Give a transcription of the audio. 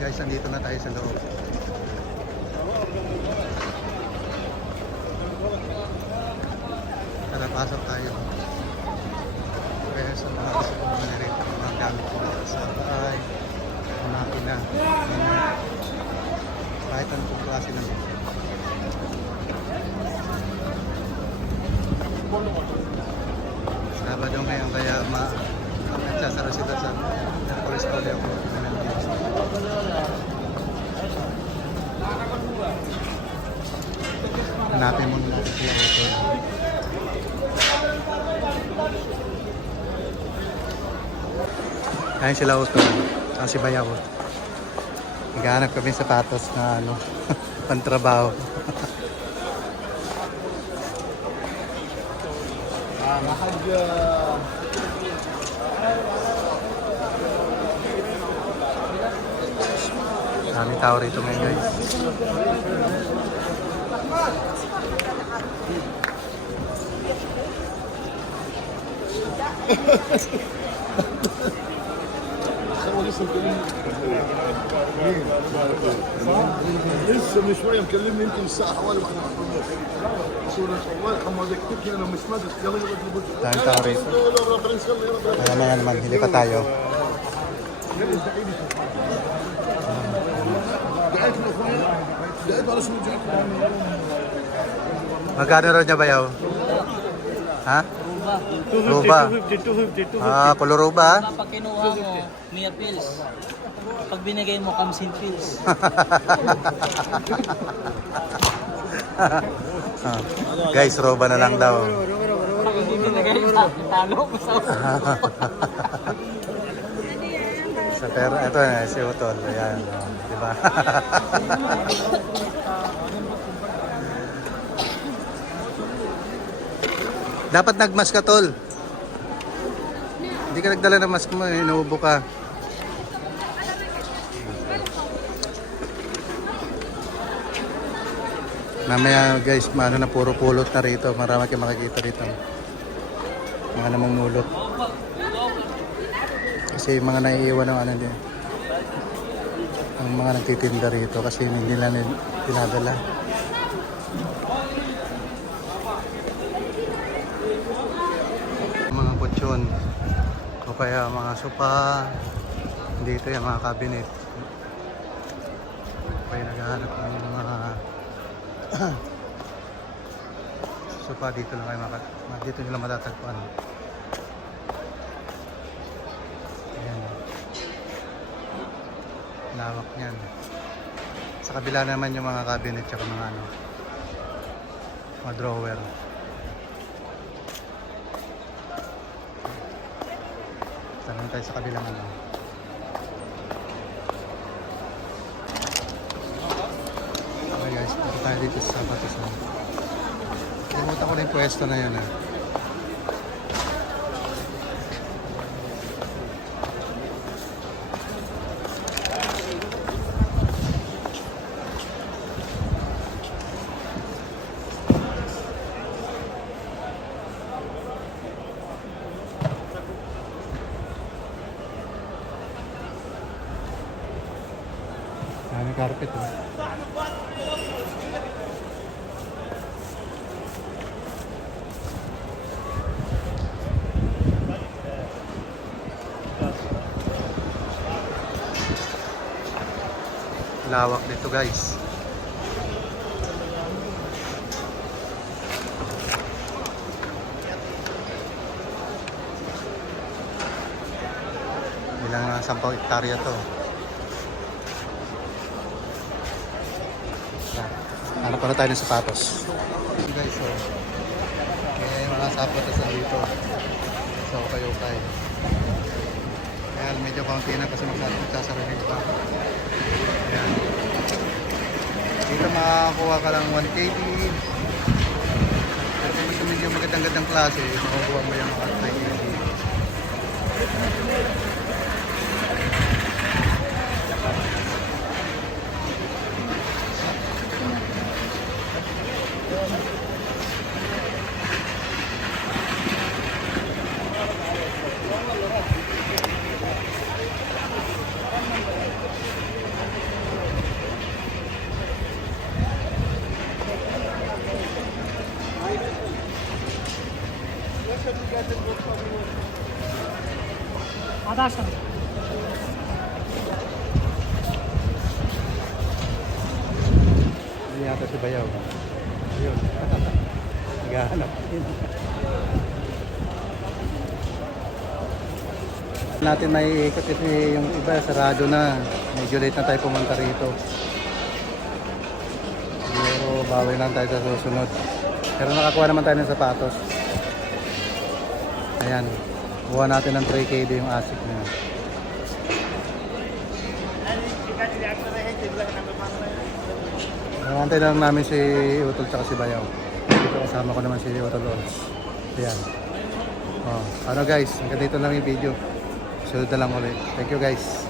Guys, nandito na tayo sa loob. Tara, pasok tayo. Kaya sa mga gusto ko na rin mga gamit ko sa bahay, mga makina, kahit anong klase ng Sabado ngayon kaya nagsasara sila sa Mercury Studio ko. Hanapin mo nila sa ito. Ayun sila Auto. Si Bayaw. Naghahanap kami sapatos na ano, pantrabaho. Daming tao rito ngayon, guys. لسه من شويه مكلمني يمكن الساعه حوالي 1 ونص صورة والله حمادك تبكي انا مش مادر يلا يلا Daming tao rito. Kaya maya naman, hindi pa tayo. Magkano rin niya Bayaw? Ha? Ruba. 250. Ah, kuluruba. Pag kinuha mo, Mia Pills. Pag binigay mo, Kamsin Pills. Guys, roba na lang daw. Pag hindi binigay, talo mo sa Sa pera, ito na, si Utol. Ayan, di ba? Dapat nagmask ka, Tol. Hindi ka nagdala ng mask mo, inuubo ka. Mamaya guys, maano na puro pulot na rito. Marami kayong makikita rito. Mga namumulot. Kasi yung mga naiiwan ng ano din. Ang mga nagtitinda rito kasi hindi nila pinadala. Mga kutsyon. O kaya mga sopa. Dito yung mga cabinet. Kaya naghahanap ng mga sopa dito lang kayo dito nila matatagpuan. Ayan. Lawak niyan. Sa kabila naman yung mga cabinet tsaka mga ano, mga drawer. Tanong tayo sa kabilang ano. Okay guys, punta tayo dito sa sapatos. Kalimutan ko na yung pwesto na yun. May carpet. Lawak dito guys. Ilang 10 hektarya to. Hanap pa na tayo ng sapatos. Guys, so may mga sapatos na dito. So kayo. Kaya medyo kaunti na kasi magsasarahin pa. Ayan. Dito makakuha ka lang 1 kg. At kung gusto medyo magandang klase, makukuha mo yung 5 kg. bagasan. Hindi yata si Bayaw. Ayun. Naghahanap din. Natin may ikot kasi yung iba sarado na. Medyo late na tayo pumunta rito. Siguro bawi lang tayo sa susunod. Pero nakakuha naman tayo ng sapatos. Ayan. Kuha natin ng 3KD yung ASIC na yun. Nangantay lang namin si Utol at si Bayaw. Dito kasama ko naman si Utol Ols. Ayan. Oh, ano guys, hanggang dito lang yung video. Sunod na lang ulit. Thank you guys.